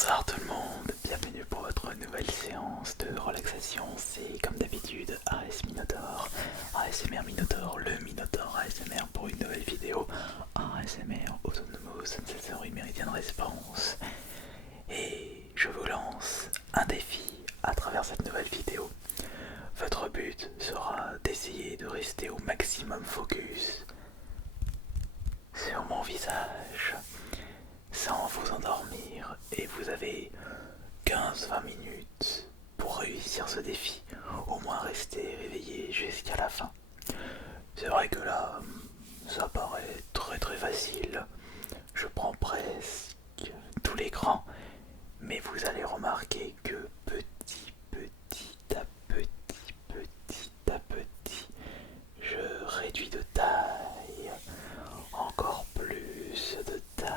Bonsoir tout le monde, bienvenue pour votre nouvelle séance de relaxation. C'est comme d'habitude AS Minotaur, ASMR Minotaur, le Minotaur ASMR pour une nouvelle vidéo ASMR Autonomous Sensory Meridian Response. Et je vous lance un défi à travers cette nouvelle vidéo. Votre but sera d'essayer de rester au maximum focus sur mon visage sans vous endormir, et vous avez 15-20 minutes pour réussir ce défi, au moins rester réveillé jusqu'à la fin. C'est vrai que là, ça paraît très facile, je prends presque tout l'écran, mais vous allez remarquer que petit à petit, je réduis de taille, encore plus de taille,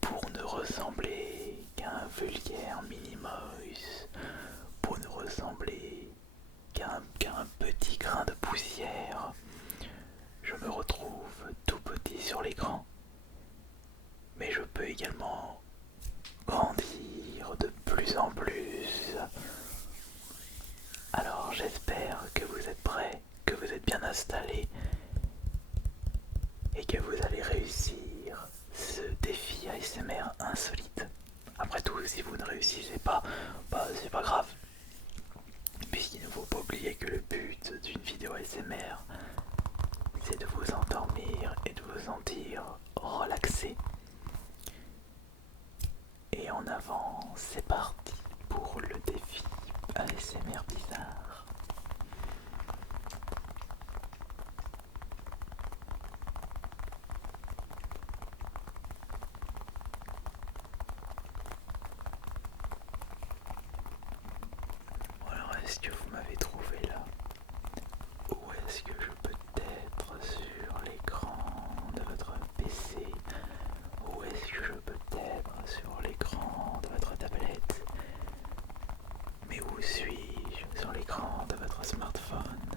pour ne ressembler qu'à un vulgaire Minimoys, pour ne ressembler qu'à un petit grain de poussière. Je me retrouve tout petit sur l'écran, mais je peux également grandir de plus en plus. Alors j'espère que vous êtes prêts, que vous êtes bien installés et que vous allez réussir ce défi ASMR insolite. Après tout, si vous ne réussissez pas, c'est pas grave, puisqu'il ne faut pas oublier que le but d'une vidéo ASMR, c'est de vous endormir et de vous sentir relaxé. Et en avant, c'est parti pour le défi ASMR bizarre. Alors, est-ce que vous m'avez trouvé là? Ou est-ce que je peux être sur l'écran de votre PC? Ou est-ce que je peux être sur l'écran de votre tablette? Mais où suis-je sur l'écran de votre smartphone?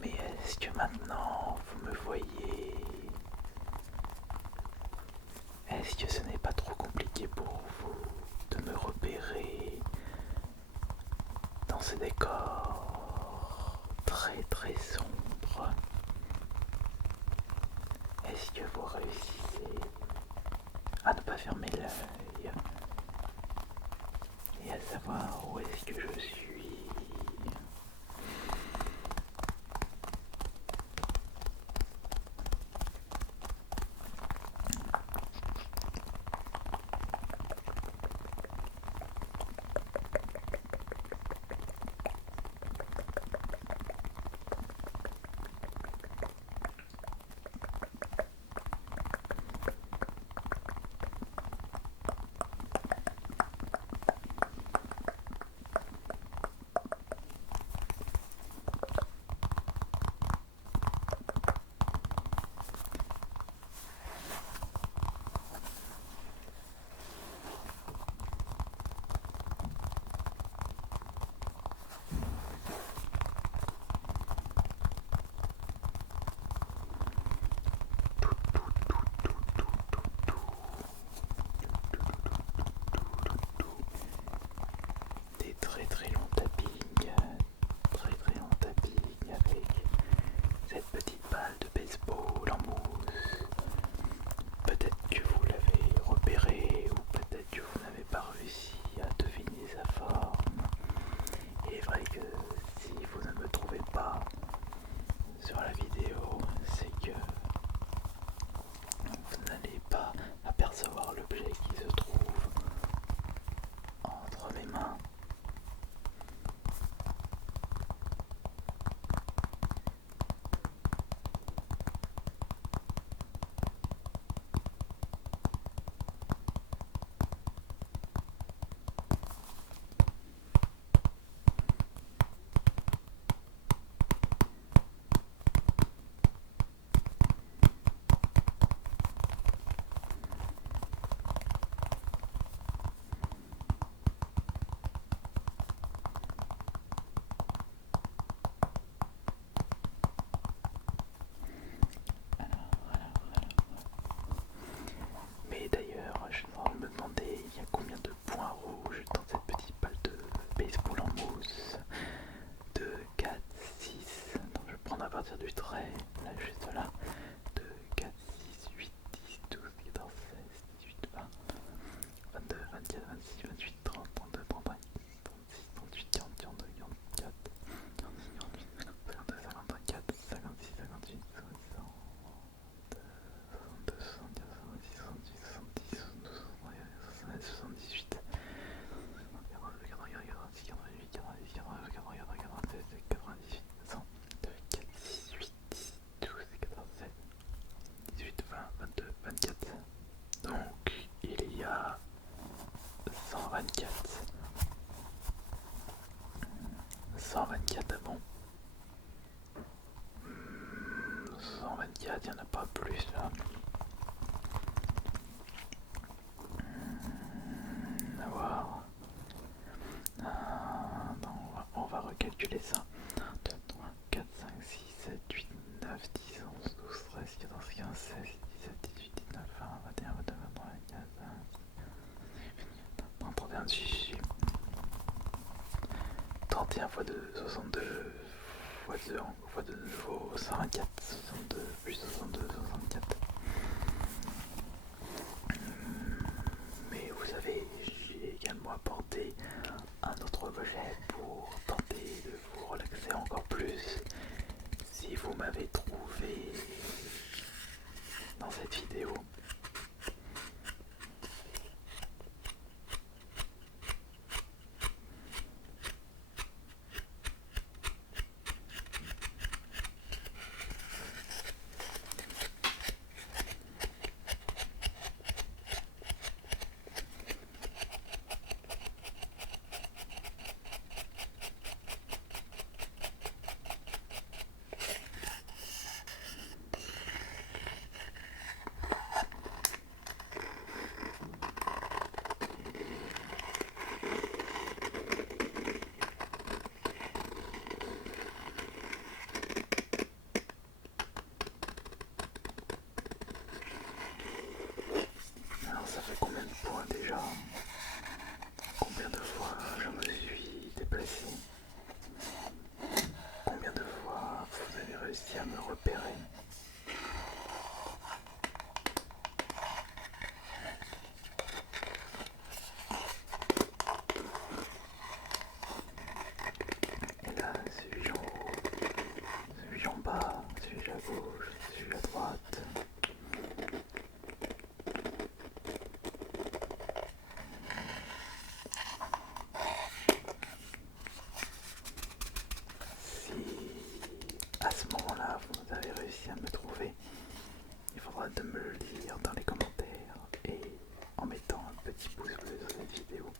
Mais est-ce que maintenant vous me voyez? Est-ce que ce n'est pas trop compliqué pour vous de me repérer dans ce décor très sombre? Est-ce que vous réussissez à ne pas fermer l'œil et à savoir où est-ce que je suis? il n'y en a pas plus là. On va voir. On va recalculer ça. 1, 2, 3, 4, 5, 6, 7, 8, 9, 10, 11, 12, 13, 14, 15, 16, 17, 18, 19, 20, 21, 22, 23, 24, 31, 18. 31 fois 2, 62 fois 2 fois 2 nouveau, 124, 62 plus 62, 64. Mais vous savez, j'ai également apporté un autre objet pour tenter de vous relaxer encore plus. Si vous m'avez trouvé dans cette vidéo, alors ça fait combien de points déjà? Combien de fois je me suis déplacé? Combien de fois vous avez réussi à me repérer? Et là, celui en haut, celui en bas, celui à gauche, celui à droite. Si à ce moment-là vous avez réussi à me trouver, il faudra de me le dire dans les commentaires et en mettant un petit pouce bleu sur cette vidéo.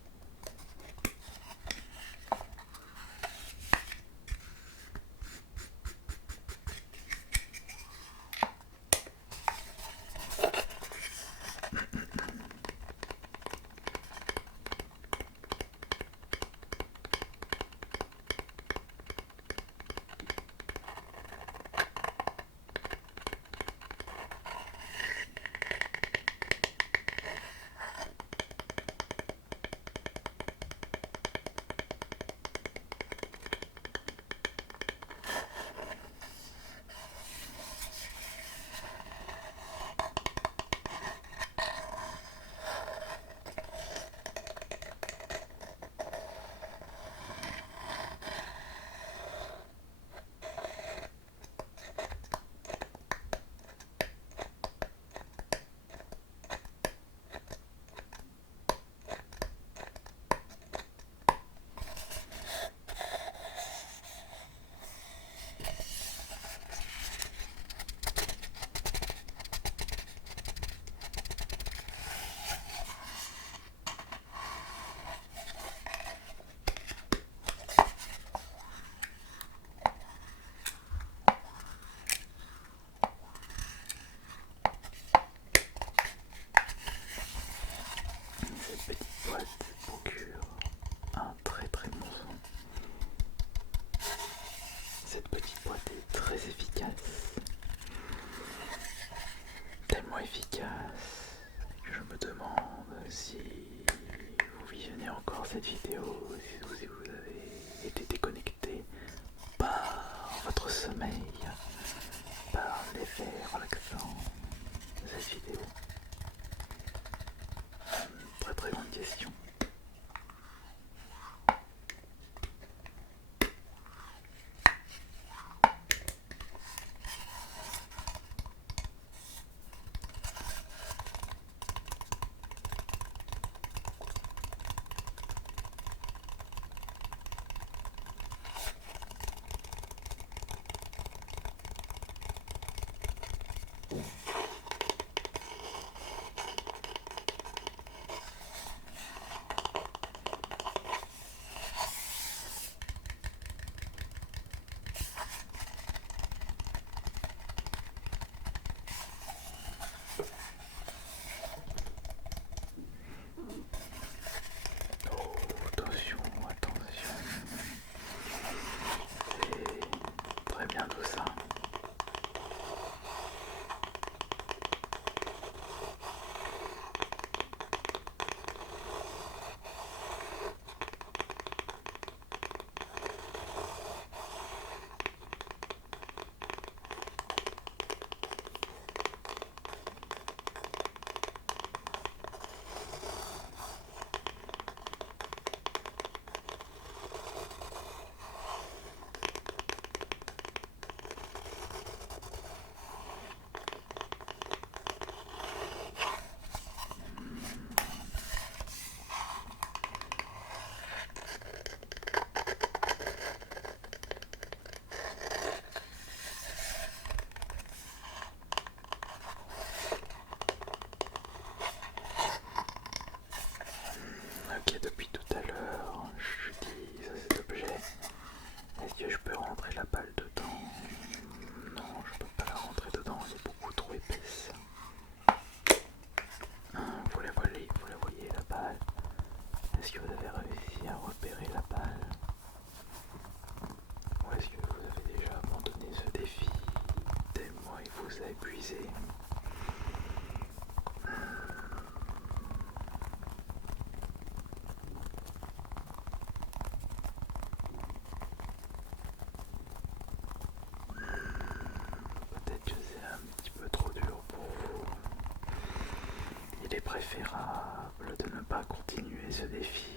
Cette petite boîte procure un très très bon son. Cette petite boîte est très efficace, tellement efficace que je me demande si vous visionnez encore cette vidéo, si vous avez été déconnecté par votre sommeil, par l'effet relaxant de cette vidéo. Très très grande question. épuisé. Peut-être que c'est un petit peu trop dur pour vous. Il est préférable de ne pas continuer ce défi.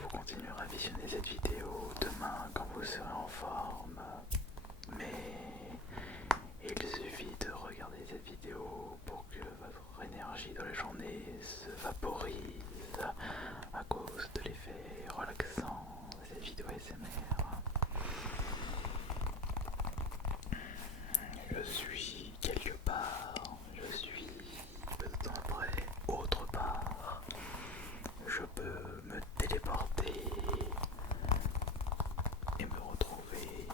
Vous continuerez à visionner cette vidéo demain quand vous serez en forme. Mais il suffit de regarder cette vidéo pour que votre énergie de la journée se vaporise à cause de l'effet relaxant de cette vidéo ASMR. Je suis quelque part, je suis peu de temps après autre part. Je peux me téléporter et me retrouver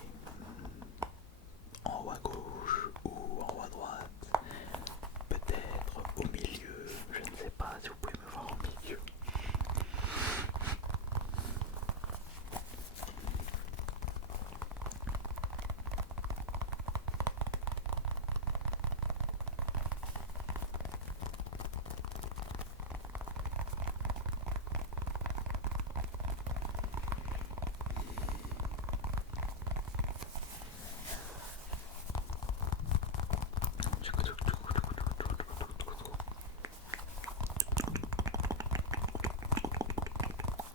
en haut à gauche ou en haut à droite, peut-être au milieu, je ne sais pas si vous pouvez me voir au milieu.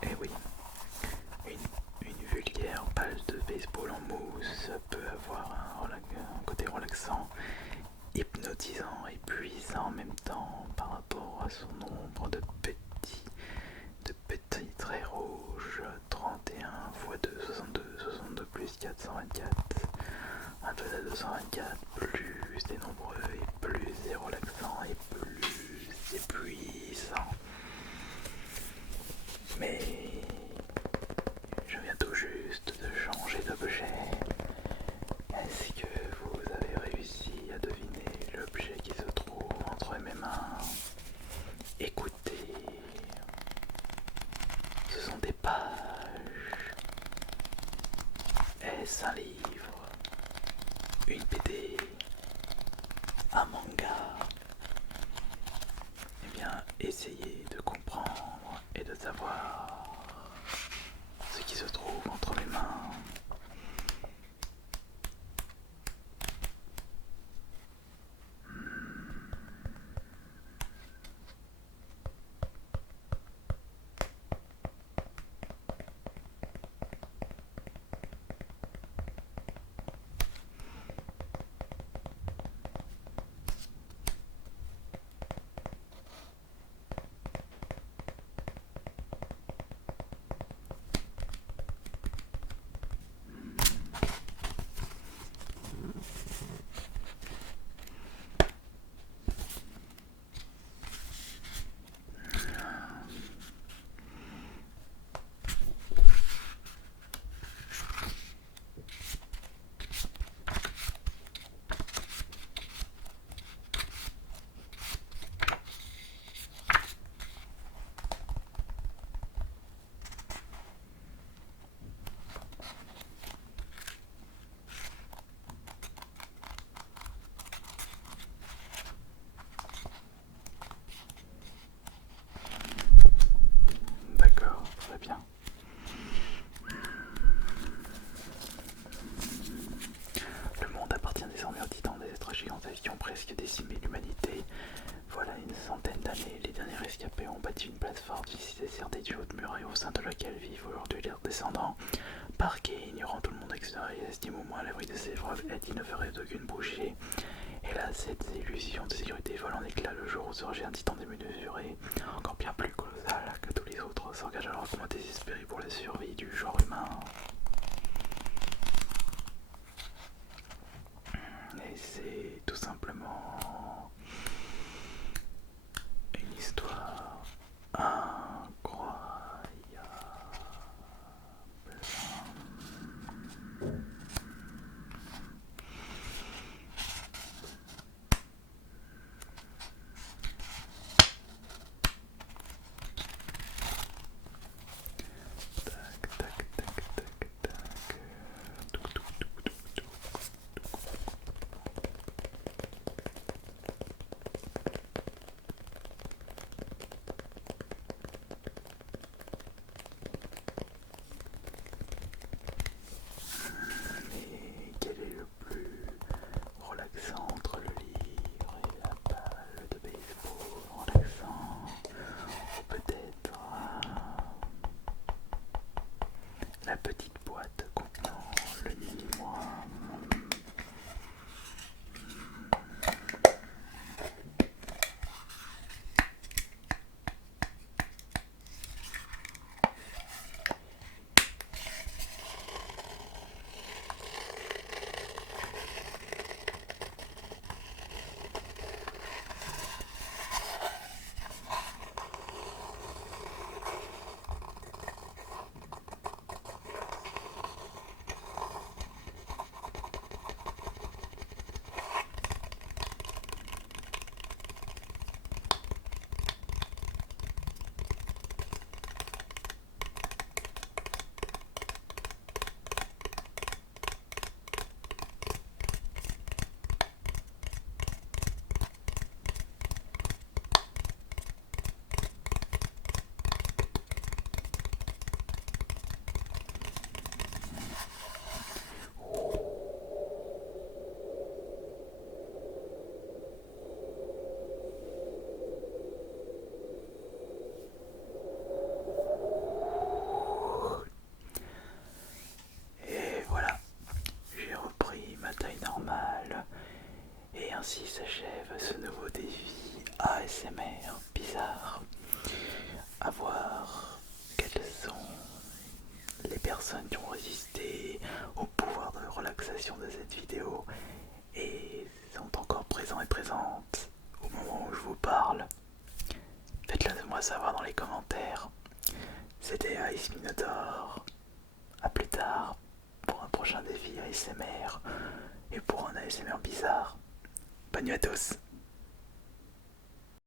Et oui, une vulgaire balle de baseball en mousse peut avoir un côté relaxant, hypnotisant et puissant en même temps par rapport à son nombre de petits traits rouges. 31 x 2, 62, 62 plus 4, 124. Un peu de 224, plus c'est nombreux et plus c'est relaxant et plus c'est puissant. Mais je viens tout juste de changer d'objet. Est-ce que vous avez réussi à deviner l'objet qui se trouve entre mes mains? Écoutez, ce sont des pages. Est-ce un livre? Une BD? Un manga? Eh bien, essayez de comprendre et de savoir ce qui se trouve entre mes mains. D'accord, très bien. Le monde appartient désormais aux titans, des êtres gigantesques qui ont presque décimé l'humanité. Voilà une centaine d'années, les derniers rescapés ont bâti une place forte ici dessertée du haute muraille au sein de laquelle vivent aujourd'hui leurs descendants. Parqués, ignorant tout le monde extérieur, ils estiment au moins à l'abri de ses épreuves et ils ne feraient d'aucune bouchée. Et là, cette illusion de sécurité vole en éclats le jour où surgit un titan démesuré, encore bien plus colossal que tous les autres, s'engage alors comme désespéré pour la survie du genre humain. Et c'est tout simplement une histoire incroyable. Tac, tac, tac. ainsi s'achève ce nouveau défi ASMR bizarre. À voir quelles sont les personnes qui ont résisté au pouvoir de relaxation de cette vidéo et sont encore présents et présentes au moment où je vous parle. Faites-le moi savoir dans les commentaires. C'était Ice Minotaur. A plus tard pour un prochain défi ASMR et pour un ASMR bizarre. Bonne nuit à tous.